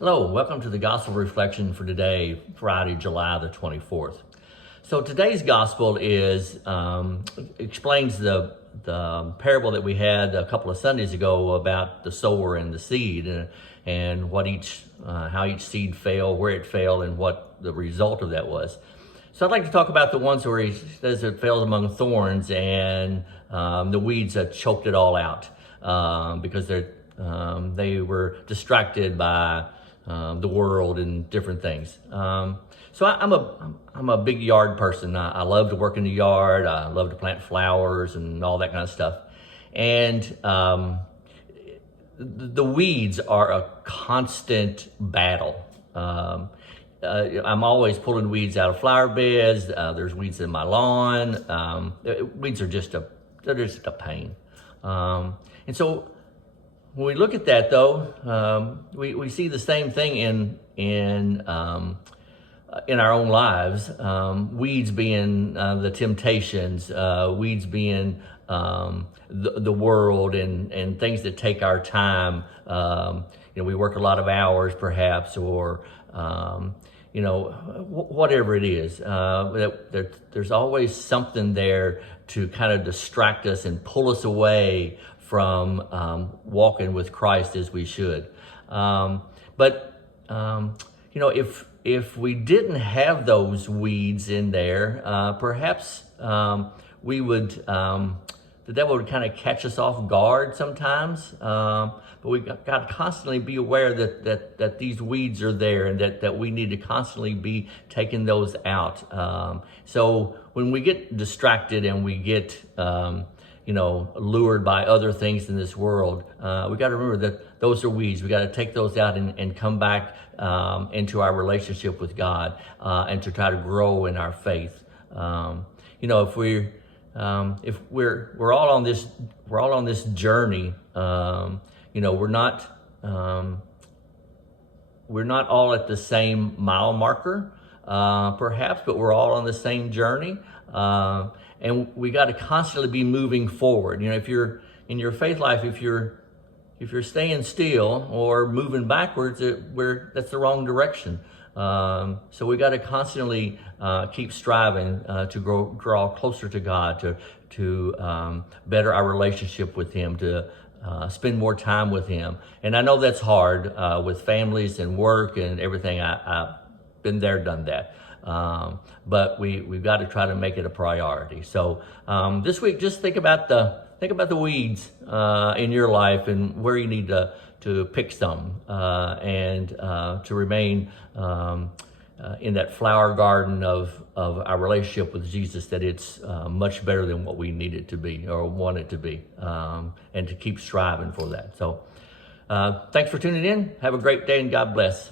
Hello, welcome to the Gospel Reflection for today, Friday, July the 24th. So today's Gospel explains the parable that we had a couple of Sundays ago about the sower and the seed, and how each seed fell, where it fell, and what the result of that was. So I'd like to talk about the ones where he says it fell among thorns and the weeds had choked it all out because they were distracted by the world and different things. So I'm a big yard person. I love to work in the yard. I love to plant flowers and all that kind of stuff. And the weeds are a constant battle. I'm always pulling weeds out of flower beds. There's weeds in my lawn. Weeds are they're just a pain. And so when we look at that, though, we see the same thing in our own lives. Weeds being the temptations, weeds being the world and things that take our time. We work a lot of hours, perhaps, or whatever it is. There's always something there to kind of distract us and pull us away from walking with Christ as we should. If we didn't have those weeds in there, perhaps we would, the devil would kind of catch us off guard sometimes. But we got to constantly be aware that these weeds are there and that we need to constantly be taking those out. So when we get distracted and we get lured by other things in this world, we got to remember that those are weeds. We got to take those out and come back into our relationship with God and to try to grow in our faith. If we're all on this journey, we're not all at the same mile marker, perhaps, but we're all on the same journey. And we got to constantly be moving forward. If you're in your faith life, if you're staying still or moving backwards, that's the wrong direction. So we got to constantly keep striving to draw closer to God, to better our relationship with Him, to spend more time with Him. And I know that's hard with families and work and everything. I've been there, done that. But we've got to try to make it a priority. So this week, just think about the weeds in your life and where you need to pick some and to remain in that flower garden of our relationship with Jesus, that it's much better than what we need it to be or want it to be, and to keep striving for that. So thanks for tuning in. Have a great day and God bless.